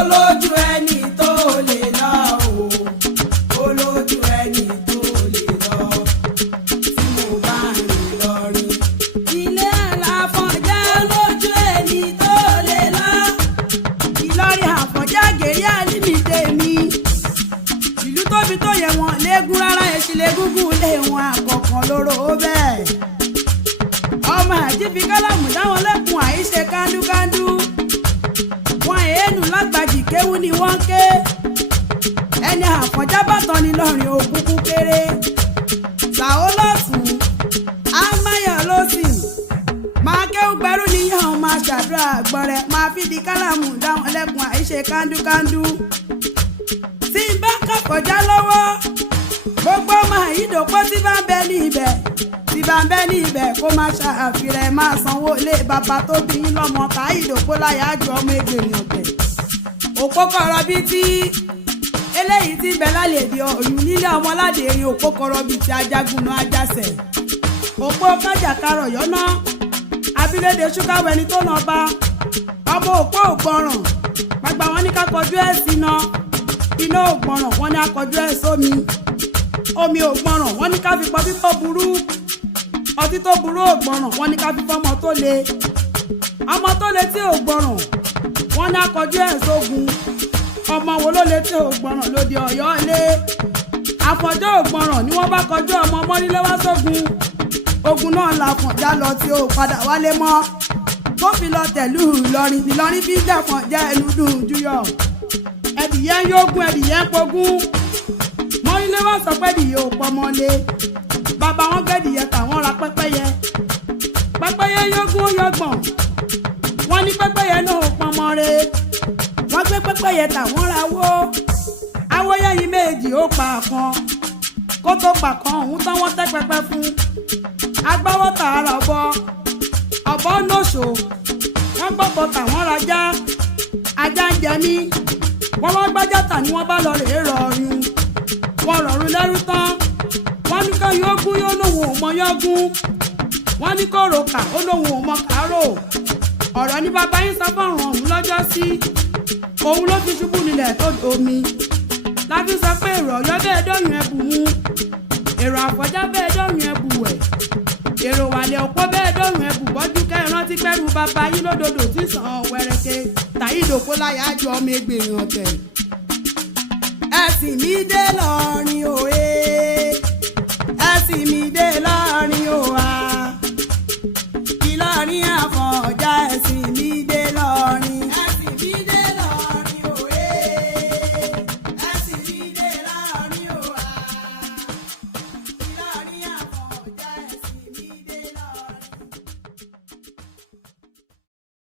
olójú ẹni tó lè lọ o olójú ẹni tó lè lọ tí mo bá rìn lọrin. ilé àlàfọ̀njá olójú ẹni tó lè lọ. Ìlọrin Àfọ̀njá gèrè àlímìdé mi. ìlú tóbi tó yẹ wọn léegun rárá èsìlẹ̀ gúngún lé wọn àkọ́kàn lóró bẹ́ẹ̀. ọmọ àjífi kálámù dáwọn lẹ́kùn àìṣe kándúkándú. wọn èénú lágbàjì kéwú ni wọ́n ké. ẹni Àfọ̀njá bàtàn ní lọ́rin òkúkú kéré. sàó lọ́sùn ámáyà lọ́sìn. máa kéwú gbẹrú níyàn máa ṣàdúrà gbọ́rẹ̀ máa fìdí kálámù dáwọn lẹ́kùn àìṣe kándúkándú. tí n bá kàkọjá lọ́wọ́ gbogbo ọmọ ìdòpó tí bá ń bẹ ní ibẹ̀ tí bá ń bẹ ní ibẹ̀ kó má ṣàfihàn máa sanwó ilé bàbá tó bí yín lọ́mọ ká ìdòpó láyà ju ọmọ ẹgbẹ̀rún ọ̀tẹ̀. òpó kọ̀rọ̀ bíi ti eléyìí tí bẹ lálẹ́ èdè ọ̀yún nílé ọmọládé erin òpó kọ̀rọ̀ bíi ti ajagunà ajásẹ̀. òpó kájàkarọ̀ yọ́nà abilédè ṣúkáwẹ́ni tó nà bá ọmọ òpó ògbọràn gbàgbà wọn ní ká kọjú ẹ̀ sí náà iná ògbọràn wọn ní akọjú ẹ̀ sómi omi ògbọràn wọn ní ká fi pọ̀ tó burú ọtí tó burú ògbọràn wọn ní ká fi fọmọ tó le ọmọ tó le tí ògbọràn wọn ní akọjú ẹ̀ sógun ọmọ wo ló le tí ògbọràn lóde Ọ̀yọ́ ilé Àfọ̀njá ògbọràn ni wọ́n bá kọjú ọmọ mọ́nílé wá sógun ogun náà l'Àfọ̀njá lọ tí ó padà wálé mọ́ tó fi lọ tẹ̀lú Ìlọrin Ìlọrin fi d'Àfọ̀njá ẹnu dùn júyọ ẹdìyẹ ń yógun ẹdìyẹ ń pogún mọ́nílé wá sọ pé ẹdìyẹ ò pọmọlé bàbá wọn gbẹdìyẹ tàwọn ra pẹ́pẹ́yẹ pẹ́pẹ́yẹ yógun ó yọgbọ̀n wọ́n ní pẹ́pẹ́yẹ náà ò pọmọ re wọ́n gbé pẹ́pẹ́yẹ tàwọn ra wó awóyẹyìn méjì ó pa àkan kó tó pa kan òun tán wọ́n tẹ́ pẹpẹ fún agbáwọ́ tààrà ọ̀bọ nọ́ṣọ wọ́n gbọ́pọ̀ tàwọn rajá ajá ń jẹ mí wọ́n wá gbájá tà ní wọ́n bá lọ rèé rọrùn wọ́n rọrùn lẹ́rú tán wọ́n ní kó yógún yóò lóun ò mọ yógún wọ́n ní kó ròkà ó lóun ò mọ kárò ọ̀rọ̀ ní bàbá yín sọ fọ́rùn ọ̀hún lọ́jọ́ sí òun ló fi ṣubú nílẹ̀ tó domi láti sọ pé èrò Ọ̀yọ́ bẹ́ẹ̀ dọ́yìn ẹ̀bù mú èrò Àfọ̀njá bẹ́ẹ̀ dọ́yìn ẹ̀bù wẹ̀ èrò Wàlẹ̀ Òpó bẹ́ẹ̀ dọ́yìn ẹ̀bù bọ́jú kẹrin tí pẹ́rù bàbá yín lódòdó tí sàn wẹ̀rẹ̀kẹ́ tàyídòpó láyà ju ọmọ ẹgbẹ̀rún ọ̀tẹ̀. ẹ̀sìn mi dé lọ́rin òye ẹ̀sìn mi dé lọ́rin òwa Ìlọrin Àfọ̀njá ẹ̀sìn mi